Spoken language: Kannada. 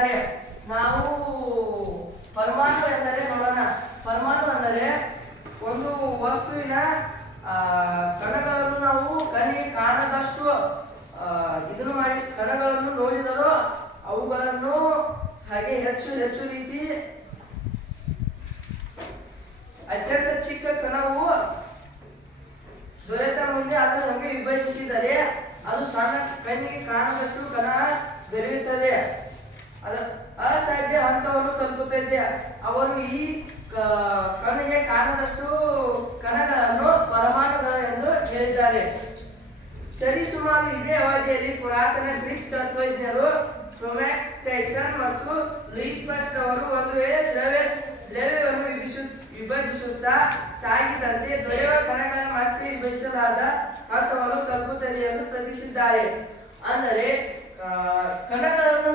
ಹೇಳಿದ್ದಾರೆ. ನಾವು ಪರಮಾಣು ಎಂದರೆ ನೋಡೋಣ. ಪರಮಾಣು ಅಂದರೆ ಒಂದು ವಸ್ತುವಿನ ಕಣಗಳನ್ನು ನಾವು ಕಣ್ಣಿಗೆ ಕಾಣದಷ್ಟು ಇದನ್ನು ಮಾಡಿ ಕಣಗಳನ್ನು ನೋಡಿದರೂ ಅವುಗಳನ್ನು ಹಾಗೆ ಹೆಚ್ಚು ಹೆಚ್ಚು ರೀತಿ ಅತ್ಯಂತ ಚಿಕ್ಕ ಕಣವು ದೊರೆತ ಮುಂದೆ ಅದನ್ನು ಹಂಗೆ ವಿಭಜಿಸಿದರೆ ಅದು ಸಣ್ಣ ಕಣ್ಣಿಗೆ ಕಾಣದಷ್ಟು ಕಣ ದೊರೆಯುತ್ತದೆ. ಅಸಾಧ್ಯ ಹಂತವನ್ನು ತಲುಪುತ್ತದೆ. ಅವರು ಈ ಕಣ್ಣಿಗೆ ಕಾಣದಷ್ಟು ಕಣಗಳನ್ನು ಪರಮಾಣುಗಳು ಎಂದು ಹೇಳಿದ್ದಾರೆ. ಸರಿಸುಮಾರು ಇದೇ ಅವಧಿಯಲ್ಲಿ ಪುರಾತನ ಗ್ರೀಕ್ ತತ್ವಜ್ಞರು ಪ್ರೊಮೆಥೇಯಸ್ ಮತ್ತು ಲೀಸ್ಪಸ್ಟ್ ಅವರು ಒಂದು ವೇಳೆ ದ್ರವ್ಯವನ್ನು ವಿಭಜಿಸುತ್ತಾ ಸಾಗಿದಂತೆ ದೊರೆಯುವ ಕಣಗಳ ಮತ್ತೆ ವಿಭಜಿಸಲಾದ ಹಂತವನ್ನು ತಲುಪುತ್ತದೆ ಎಂದು ಪ್ರತಿಸಿದ್ದಾರೆ. ಅಂದರೆ ಕಣಗಳನ್ನು